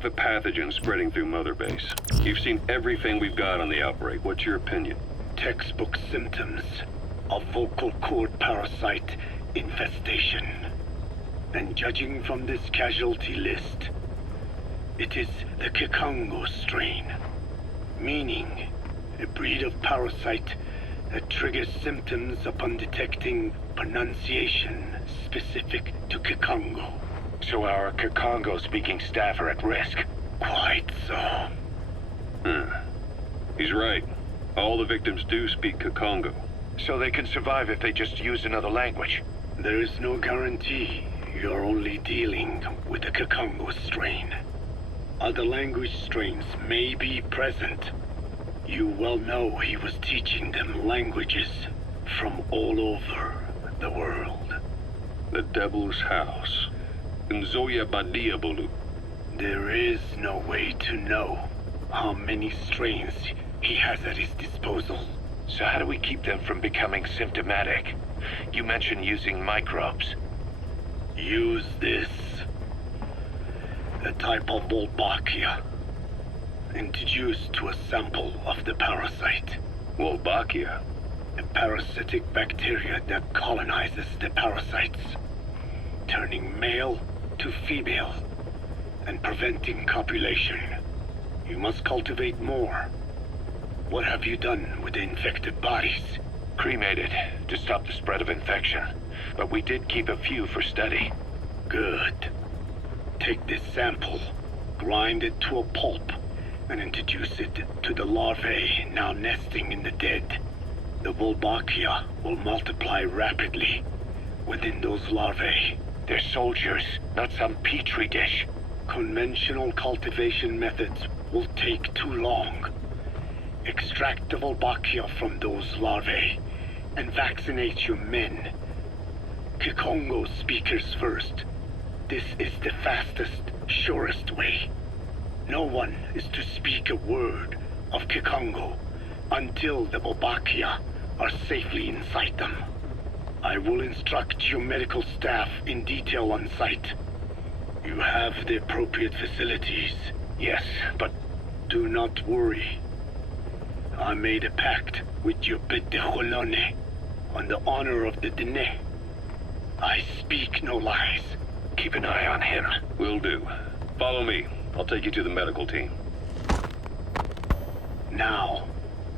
about the pathogen spreading through Mother Base? You've seen everything we've got on the outbreak. What's your opinion? Textbook symptoms of vocal cord parasite infestation. And judging from this casualty list, it is the Kikongo strain, meaning a breed of parasite that triggers symptoms upon detecting pronunciation specific to Kikongo. So our Kikongo-speaking staff are at risk? Quite so. He's right. All the victims do speak Kikongo. So they can survive if they just use another language? There is no guarantee. You're only dealing with the Kikongo strain. Other language strains may be present. You well know he was teaching them languages from all over the world. The Devil's House. Nzoya Badia Bulu. There is no way to know how many strains he has at his disposal. So how do we keep them from becoming symptomatic? You mentioned using microbes. Use this. A type of Wolbachia. Introduced to a sample of the parasite. Wolbachia? A parasitic bacteria that colonizes the parasites, turning male to female and preventing copulation. You must cultivate more. What have you done with the infected bodies? Cremated to stop the spread of infection, but we did keep a few for study. Good. Take this sample, grind it to a pulp, and introduce it to the larvae now nesting in the dead. The Wolbachia will multiply rapidly within those larvae. They're soldiers, not some petri dish. Conventional cultivation methods will take too long. Extract the Wolbachia from those larvae and vaccinate your men. Kikongo speakers first. This is the fastest, surest way. No one is to speak a word of Kikongo until the Wolbachia are safely inside them. I will instruct your medical staff in detail on site. You have the appropriate facilities. Yes, but do not worry. I made a pact with your Bete Holone on the honor of the Dene. I speak no lies. keep an eye on him. Will do. Follow me. I'll take you to the medical team. Now,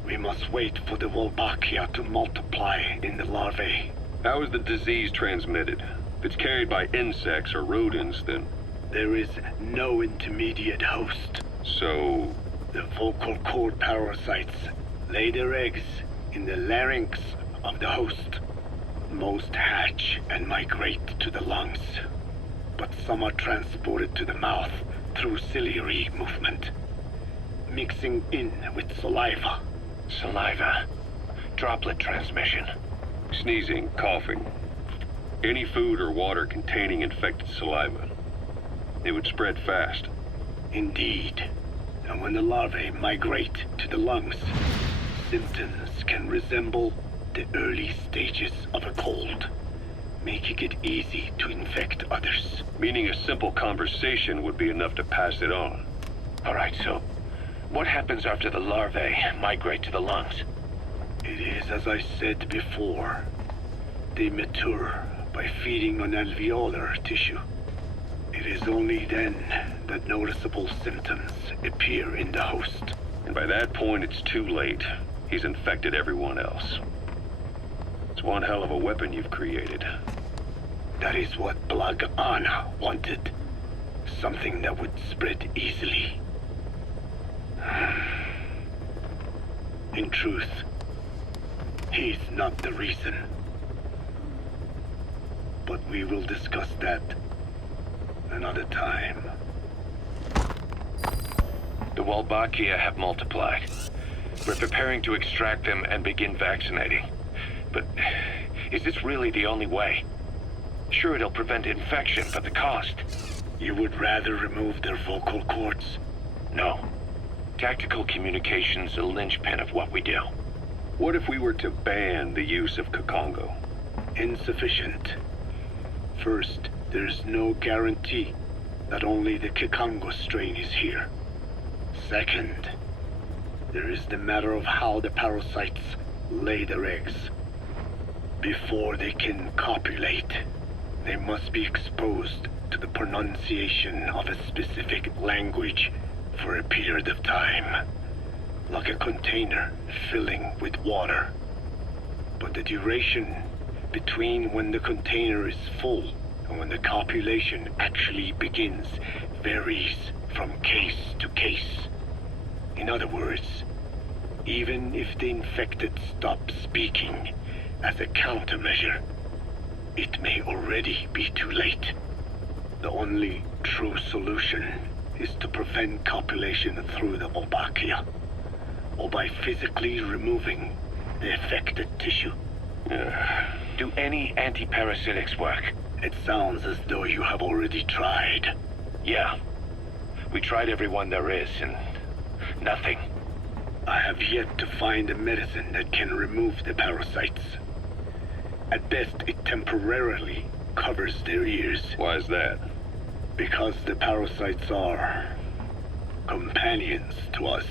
we must wait for the Wolbachia to multiply in the larvae. How is the disease transmitted? If it's carried by insects or rodents, then... There is no intermediate host. So... The vocal cord parasites lay their eggs in the larynx of the host. Most hatch and migrate to the lungs, but some are transported to the mouth through ciliary movement, mixing in with saliva. Saliva. Droplet transmission. Sneezing, coughing. Any food or water containing infected saliva. It would spread fast. Indeed. And when the larvae migrate to the lungs, symptoms can resemble the early stages of a cold, making it easy to infect others. Meaning a simple conversation would be enough to pass it on. All right, so what happens after the larvae migrate to the lungs? It is as I said before. They mature by feeding on alveolar tissue. It is only then that noticeable symptoms appear in the host. And by that point, it's too late. He's infected everyone else. It's one hell of a weapon you've created. That is what Blag Ana wanted. Something that would spread easily. In truth, he's not the reason. But we will discuss that another time. The Wolbachia have multiplied. We're preparing to extract them and begin vaccinating. But is this really the only way? Sure, it'll prevent infection, but the cost... You would rather remove their vocal cords? No. Tactical communication's the linchpin of what we do. What if we were to ban the use of Kikongo? Insufficient. First, there's no guarantee that only the Kikongo strain is here. Second, there is the matter of how the parasites lay their eggs. Before they can copulate, they must be exposed to the pronunciation of a specific language for a period of time, like a container filling with water. But the duration between when the container is full and when the copulation actually begins varies from case to case. In other words, even if the infected stop speaking as a countermeasure, it may already be too late. The only true solution is to prevent copulation through the Wolbachia, or by physically removing the affected tissue. Do any antiparasitics work? It sounds as though you have already tried. Yeah. We tried every one there is, and nothing. I have yet to find a medicine that can remove the parasites. At best, it temporarily covers their ears. Why is that? Because the parasites are companions to us.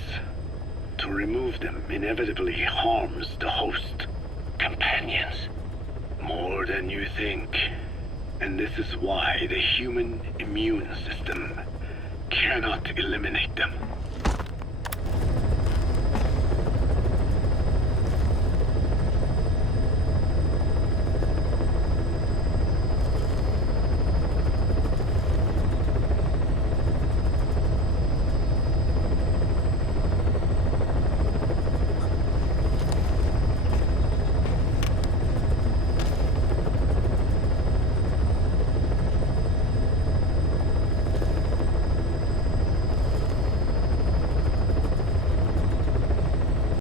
To remove them inevitably harms the host. Companions? More than you think. And this is why the human immune system cannot eliminate them.